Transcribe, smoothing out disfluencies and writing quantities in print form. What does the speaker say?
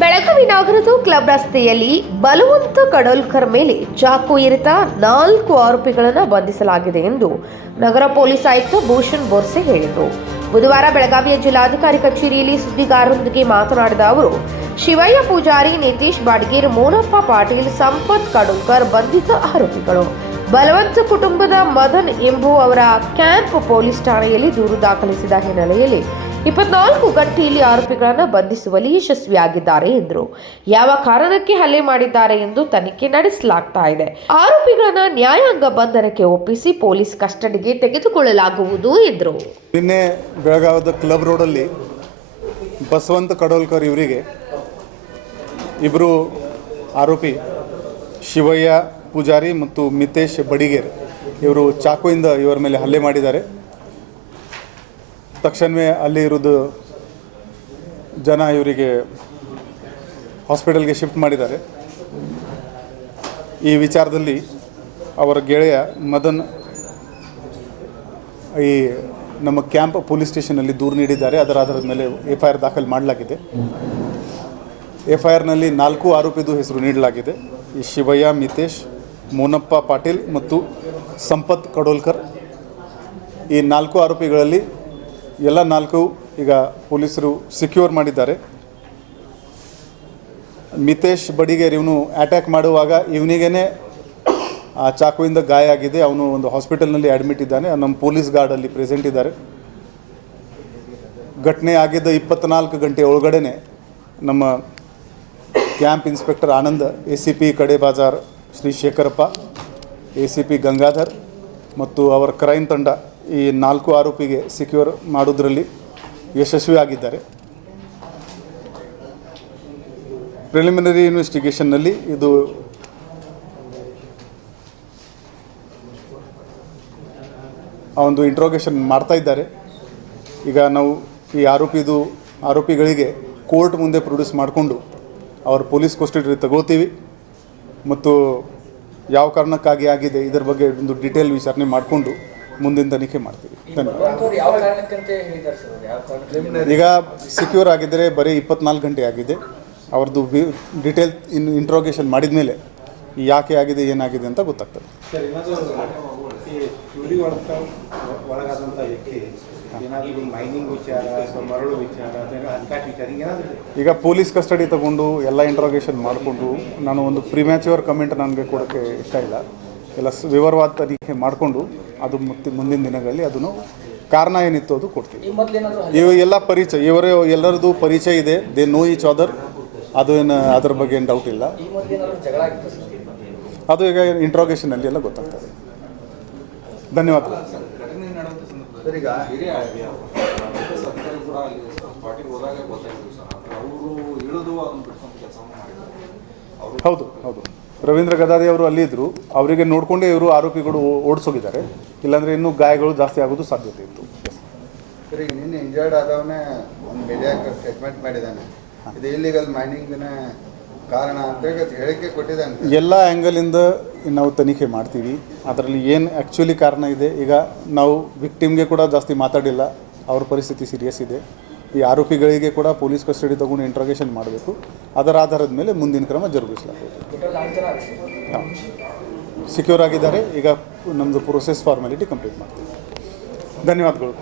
ಬೆಳಗಾವಿ ನಗರದ ಕ್ಲಬ್ ರಸ್ತೆಯಲ್ಲಿ ಬಲವಂತ ಕಡೋಲ್ಕರ್ ಮೇಲೆ ಚಾಕು ಇರಿತ 4 ಆರೋಪಿಗಳನ್ನು ಬಂಧಿಸಲಾಗಿದೆ ಎಂದು ನಗರ ಪೊಲೀಸ್ ಆಯುಕ್ತ ಭೂಷಣ್ ಬೋರ್ಸೆ ಹೇಳಿದರು. ಬುಧವಾರ ಬೆಳಗಾವಿಯ ಜಿಲ್ಲಾಧಿಕಾರಿ ಕಚೇರಿಯಲ್ಲಿ ಸುದ್ದಿಗಾರರೊಂದಿಗೆ ಮಾತನಾಡಿದ ಅವರು, ಶಿವಯ್ಯ ಪೂಜಾರಿ, ನಿತೀಶ್ ಬಾಡ್ಗೀರ್, ಮೋನಪ್ಪ ಪಾಟೀಲ್, ಸಂಪತ್ ಕಡೋಲ್ಕರ್ ಬಂಧಿತ ಆರೋಪಿಗಳು. ಬಲವಂತ ಕುಟುಂಬದ ಮದನ್ ಎಂಬುವವರ ಕ್ಯಾಂಪ್ ಪೊಲೀಸ್ ಠಾಣೆಯಲ್ಲಿ ದೂರು ದಾಖಲಿಸಿದ ಹಿನ್ನೆಲೆಯಲ್ಲಿ 24 ಗಂಟೆಯಲ್ಲಿ ಆರೋಪಿಗಳನ್ನು ಬಂಧಿಸುವಲ್ಲಿ ಯಶಸ್ವಿಯಾಗಿದ್ದಾರೆ ಎಂದರು. ಯಾವ ಕಾರಣಕ್ಕೆ ಹಲ್ಲೆ ಮಾಡಿದ್ದಾರೆ ಎಂದು ತನಿಖೆ ನಡೆಸಲಾಗ್ತಾ ಇದೆ. ಆರೋಪಿಗಳನ್ನು ನ್ಯಾಯಾಂಗ ಬಂಧನಕ್ಕೆ ಒಪ್ಪಿಸಿ ಪೊಲೀಸ್ ಕಸ್ಟಡಿಗೆ ತೆಗೆದುಕೊಳ್ಳಲಾಗುವುದು ಎಂದರು. ನಿನ್ನೆ ಬೆಳಗಾವಿಯ ಕ್ಲಬ್ ರೋಡಲ್ಲಿ ಬಸವಂತ ಕಡೋಲ್ಕರ್ ಇವರಿಗೆ ಇಬ್ಬರು ಆರೋಪಿ ಶಿವಯ್ಯ ಪೂಜಾರಿ ಮತ್ತು ಮಿತೇಶ್ ಬಡಿಗೇರ್ ಇವರು ಚಾಕುವಿಂದ ಇವರ ಮೇಲೆ ಹಲ್ಲೆ ಮಾಡಿದ್ದಾರೆ. ತಕ್ಷಣವೇ ಅಲ್ಲಿ ಇರೋದು ಜನ ಇವರಿಗೆ ಹಾಸ್ಪಿಟಲ್ಗೆ ಶಿಫ್ಟ್ ಮಾಡಿದ್ದಾರೆ. ಈ ವಿಚಾರದಲ್ಲಿ ಅವರ ಗೆಳೆಯ ಮದನ್ ಈ ನಮ್ಮ ಕ್ಯಾಂಪ್ ಪೊಲೀಸ್ ಸ್ಟೇಷನಲ್ಲಿ ದೂರು ನೀಡಿದ್ದಾರೆ. ಅದರ ಆಧಾರದ ಮೇಲೆ FIR ದಾಖಲು ಮಾಡಲಾಗಿದೆ. FIRನಲ್ಲಿ 4 ಆರೋಪಿದು ಹೆಸರು ನೀಡಲಾಗಿದೆ. ಈ ಶಿವಯ್ಯ, ಮಿತೇಶ್, ಮೋನಪ್ಪ ಪಾಟೀಲ್ ಮತ್ತು ಸಂಪತ್ ಕಡೋಲ್ಕರ್. ಈ 4 ಆರೋಪಿಗಳಲ್ಲಿ ಎಲ್ಲ 4 ಈಗ ಪೊಲೀಸರು ಸಿಕ್ಯೂರ್ ಮಾಡಿದ್ದಾರೆ. ಮಿತೇಶ್ ಬಡಿಗೇರ್ ಇವನು ಅಟ್ಯಾಕ್ ಮಾಡುವಾಗ ಇವನಿಗೇ ಆ ಚಾಕುವಿಂದ ಗಾಯ ಆಗಿದೆ. ಅವನು ಒಂದು ಹಾಸ್ಪಿಟಲ್ನಲ್ಲಿ ಅಡ್ಮಿಟ್ ಇದ್ದಾನೆ. ನಮ್ಮ ಪೊಲೀಸ್ ಗಾರ್ಡಲ್ಲಿ ಪ್ರೆಸೆಂಟ್ ಇದ್ದಾರೆ. ಘಟನೆ ಆಗಿದ್ದ 24 ಗಂಟೆ ಒಳಗಡೆ ನಮ್ಮ ಕ್ಯಾಂಪ್ ಇನ್ಸ್ಪೆಕ್ಟರ್ ಆನಂದ್, ACP ಕಡೆ ಬಾಜಾರ್ ಶ್ರೀ ಶೇಖರಪ್ಪ, ACP ಗಂಗಾಧರ್ ಮತ್ತು ಅವರ ಕ್ರೈಮ್ ತಂಡ ಈ 4 ಆರೋಪಿಗೆ ಸಿಕ್ಯೂರ್ ಮಾಡೋದ್ರಲ್ಲಿ ಯಶಸ್ವಿಯಾಗಿದ್ದಾರೆ. ಪ್ರಿಲಿಮಿನರಿ ಇನ್ವೆಸ್ಟಿಗೇಷನ್ನಲ್ಲಿ ಇದು ಒಂದು ಇಂಟ್ರೋಗೇಷನ್ ಮಾಡ್ತಾ ಇದ್ದಾರೆ. ಈಗ ನಾವು ಈ ಆರೋಪಿಗಳಿಗೆ ಕೋರ್ಟ್ ಮುಂದೆ ಪ್ರೊಡ್ಯೂಸ್ ಮಾಡಿಕೊಂಡು ಅವ್ರ ಪೊಲೀಸ್ ಕಸ್ಟಡಿ ತಗೋತೀವಿ ಮತ್ತು ಯಾವ ಕಾರಣಕ್ಕಾಗಿ ಆಗಿದೆ ಇದರ ಬಗ್ಗೆ ಒಂದು ಡೀಟೇಲ್ ವಿಚಾರಣೆ ಮಾಡಿಕೊಂಡು ಮುಂದಿನ ತನಿಖೆ ಮಾಡ್ತೀವಿ. ಈಗ ಸಿಕ್ಯೂರ್ ಆಗಿದ್ದರೆ ಬರೀ 24 ಗಂಟೆ ಆಗಿದೆ. ಅವ್ರದ್ದು ಡೀಟೇಲ್ ಇಂಟ್ರೋಗೇಷನ್ ಮಾಡಿದ ಮೇಲೆ ಯಾಕೆ ಆಗಿದೆ, ಏನಾಗಿದೆ ಅಂತ ಗೊತ್ತಾಗ್ತದೆ. ಈಗ ಪೊಲೀಸ್ ಕಸ್ಟಡಿ ತಗೊಂಡು ಎಲ್ಲ ಇಂಟ್ರೋಗೇಷನ್ ಮಾಡಿಕೊಂಡು ನಾನು ಒಂದು ಪ್ರಿಮ್ಯಾಚ್ಯೂರ್ ಕಮೆಂಟ್ ನನಗೆ ಕೊಡೋಕ್ಕೆ ಇಷ್ಟ ಇಲ್ಲ. ಎಲ್ಲ ವಿವರವಾದ ತನಿಖೆ ಮಾಡಿಕೊಂಡು ಅದು ಮುಂದಿನ ದಿನಗಳಲ್ಲಿ ಅದನ್ನು ಕಾರಣ ಏನಿತ್ತು ಅದು ಕೊಡ್ತೀವಿ. ಇವು ಎಲ್ಲ ಪರಿಚಯ, ಎಲ್ಲರದ್ದು ಪರಿಚಯ ಇದೆ. They know each other. ಅದು ಏನು ಅದರ ಬಗ್ಗೆ ಏನು ಡೌಟ್ ಇಲ್ಲ. ಅದು ಈಗ ಇಂಟ್ರೋಗೇಷನಲ್ಲಿ ಎಲ್ಲ ಗೊತ್ತಾಗ್ತದೆ. ಧನ್ಯವಾದಗಳು. ಹೌದು ಹೌದು, ರವೀಂದ್ರ ಗದಾದಿ ಅವರು ಅಲ್ಲಿದ್ದರು. ಅವರಿಗೆ ನೋಡಿಕೊಂಡೇ ಇವರು ಆರೋಪಿಗಳು ಓಡಿಸೋಗಿದ್ದಾರೆ. ಇಲ್ಲಾಂದರೆ ಇನ್ನೂ ಗಾಯಗಳು ಜಾಸ್ತಿ ಆಗೋದು ಸಾಧ್ಯತೆ ಇತ್ತು. ಸರ್, ಈಗ ನಿನ್ನೆ ಇಂಜರ್ಡ್ ಆದವನೇ ಒಂದು ಮೀಡಿಯಾಕ್ಕೆ ಸ್ಟೇಟ್ಮೆಂಟ್ ಮಾಡಿದ್ದಾನೆ, ಇದು ಇಲ್ಲಿಗಲ್ ಮೈನಿಂಗ್ನ ಕಾರಣ ಅಂತ ಹೇಳಿಕೆ ಕೊಟ್ಟಿದ್ದಾನೆ. ಎಲ್ಲ ಆ್ಯಂಗಲಿಂದ ನಾವು ತನಿಖೆ ಮಾಡ್ತೀವಿ. ಅದರಲ್ಲಿ ಏನು ಆ್ಯಕ್ಚುಲಿ ಕಾರಣ ಇದೆ. ಈಗ ನಾವು ವಿಕ್ಟಿಮ್ಗೆ ಕೂಡ ಜಾಸ್ತಿ ಮಾತಾಡಿಲ್ಲ. ಅವ್ರ ಪರಿಸ್ಥಿತಿ ಸೀರಿಯಸ್ ಇದೆ. ಈ ಆರೋಪಿಗಳಿಗೆ ಕೂಡ ಪೊಲೀಸ್ ಕಸ್ಟಡಿ ತಗೊಂಡು ಇಂಟ್ರೋಗೇಷನ್ ಮಾಡಬೇಕು. ಅದರ ಆಧಾರದ ಮೇಲೆ ಮುಂದಿನ ಕ್ರಮ ಜರುಗಿಸಲಾಗುವುದು. ಸಿಕ್ಯೂರ್ ಆಗಿದ್ದಾರೆ. ಈಗ ನಮ್ಮದು ಪ್ರೊಸೆಸ್ ಫಾರ್ಮಾಲಿಟಿ ಕಂಪ್ಲೀಟ್ ಮಾಡ್ತೀವಿ. ಧನ್ಯವಾದಗಳು.